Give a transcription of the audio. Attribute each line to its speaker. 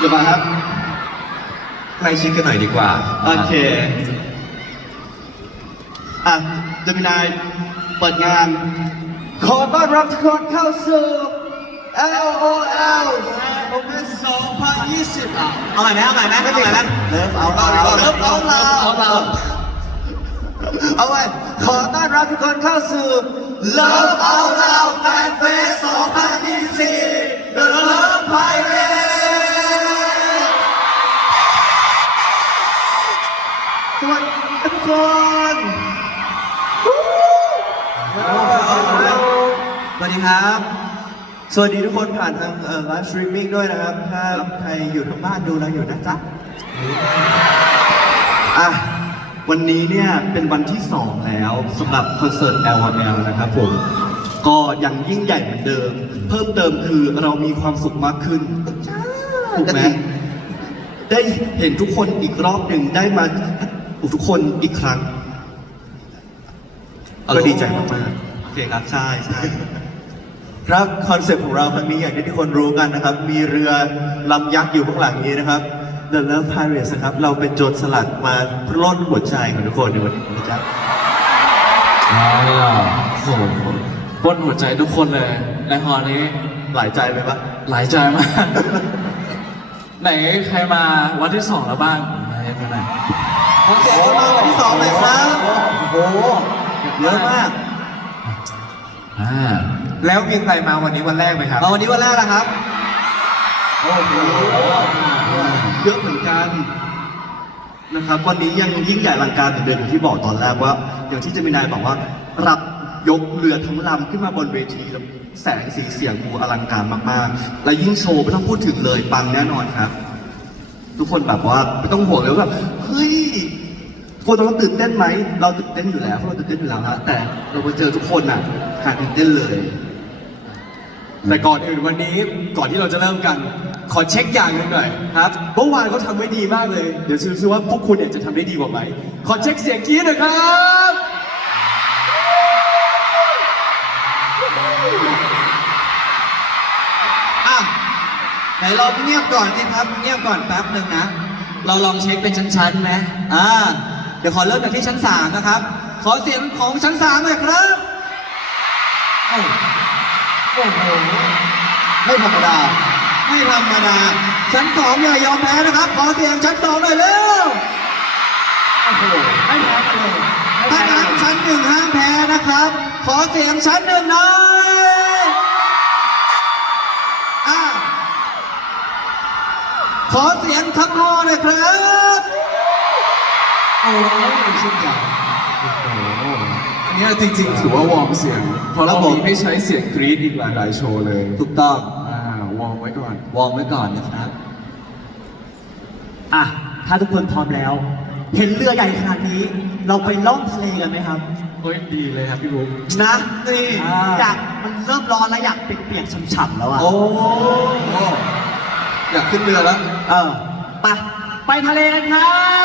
Speaker 1: ดี๋ยวมาครับ
Speaker 2: ใกล้ชิดกันหน่อยดีกว่า
Speaker 1: โอเคเจมินายเปิดงานขอต้อนรับทุกคนเข้าสู่ LOL โอเปน2020
Speaker 3: เอาใหม่ไหม
Speaker 1: เลิฟเอาเราเอาไว้ขอต้อนรับทุกคนเข้าสู่ Love Out Loud Fan Fest 2024 The Love Pirate สวัสดีทุกคนสวัสดีครับสวัสดีทุกคนผ่านทางไลฟ์สตรีมมิ่งด้วยนะครับถ้าใครอยู่ทางบ้านดูเราอยู่นะจ๊ะวันนี้เนี่ยเป็นวันที่2แล้วสำหรับคอนเสิร์ต LOL นะครับผมก็ยังยิ่งใหญ่เหมือนเดิมเพิ่มเติมคือเรามีความสุขมากขึ้นถูกไหมได้เห็นทุกคนอีกรอบหนึ่งได้มาทุกคนอีกครั้งก็ดีใจมากๆโอเคครับใช่ครับคอนเซ็ปต์ของเราครั้งนี้อย่างที่ทุกคนรู้กันนะครับมีเรือลำยักษ์อยู่ข้างหลังนี้นะครับ The Love Pirates นะครับเราเป็นโจรสลัดมาปล้นหัวใจของทุกคนในวันนี้นะจ๊ะ
Speaker 2: โอ้โหปล้นหัวใจทุกคนเลยในฮอนี้
Speaker 1: หลายใจไหมปะ
Speaker 2: หลายใจมาก ไหนใครมาวันที่2แล้วบ้างไหน
Speaker 1: ขอเสียงเข้ามาวันที่2เลยครับโอ้โหเยอะมาก
Speaker 2: แล้วมีใครมาวันนี้วันแรกไหมครับ
Speaker 1: มาวันนี้วันแรกแล้วครับโอ้โหเยอะเหมือนกันนะครับวันนี้ยังยิ่งใหญ่อลังการเหมือนเดิมอย่างที่บอกตอนแรกว่าอย่างที่เจมินายบอกว่ารับยกเรือทั้งลำขึ้นมาบนเวทีแล้วแสงสีเสียงอลังการมากๆและยิ่งโชว์ไม่ต้องพูดถึงเลยปังแน่นอนครับทุกคนแบบว่าไม่ต้องห่วงเลยแบบเฮ้ยคนเราตื่นเต้นไหมเราตื่นเต้นอยู่แล้วเราตื่นเต้นอยู่แล้วนะแต่เราไปเจอทุกคนหายตื่นเต้นเลย
Speaker 3: แต่ก่อนอื่นวันนี้ก่อนที่เราจะเริ่มกันขอเช็คอย่างหนึ่งหน่อยครับเมื่อวานเขาทำไว้ดีมากเลยเดี๋ยวดูว่าพวกคุณจะทำได้ดีกว่าไหมขอเช็คเสียงกรี๊ดหน่อยครับ
Speaker 1: ไหนลองเงียบก่อนสิครับเงียบก่อนแป๊บหนึ่งนะเราลองเช็คเป็นชั้นๆไหมเดี๋ยวขอเริ่มจากที่ชั้น3นะครับขอเสียงของชั้น3หน่อยครับโอ้โหไม่ธรรมดาชั้น2อย่ายอมแพ้นะครับขอเสียงชั้น2หน่อยเร็วโอ้โหไม่แพ้กันเลยถ้างั้นชั้น1ห้ามแพ้นะครับขอเสียงชั้น1หน่อยขอเสียงทั้งห้อหน่อยครับโอ้ยชิ้นใหญ่
Speaker 3: อันนี้จริงๆถือว่าวอร์มเสียงเพราะเราไม่ใช้เสียงกรี๊ดอีกหลายๆโชว์เลย
Speaker 1: ถูกต้อง
Speaker 3: วอร์มไว้ก่
Speaker 1: อนนะครับ
Speaker 4: ถ้าทุกคนพร้อมแล้วเห็นเรือใหญ่ขนาดนี้เราไปล่องทะเลกันไหมครับ
Speaker 3: เฮ้ยดีเลยครับพี่บุ๊ค
Speaker 4: นะนี่อยากมันเริ่มร้อนแล้วอยากเปียกๆฉ่ำๆแล้ว
Speaker 1: โอ้อยากขึ้นเรือแล้ว
Speaker 4: ไปทะเลกันครับ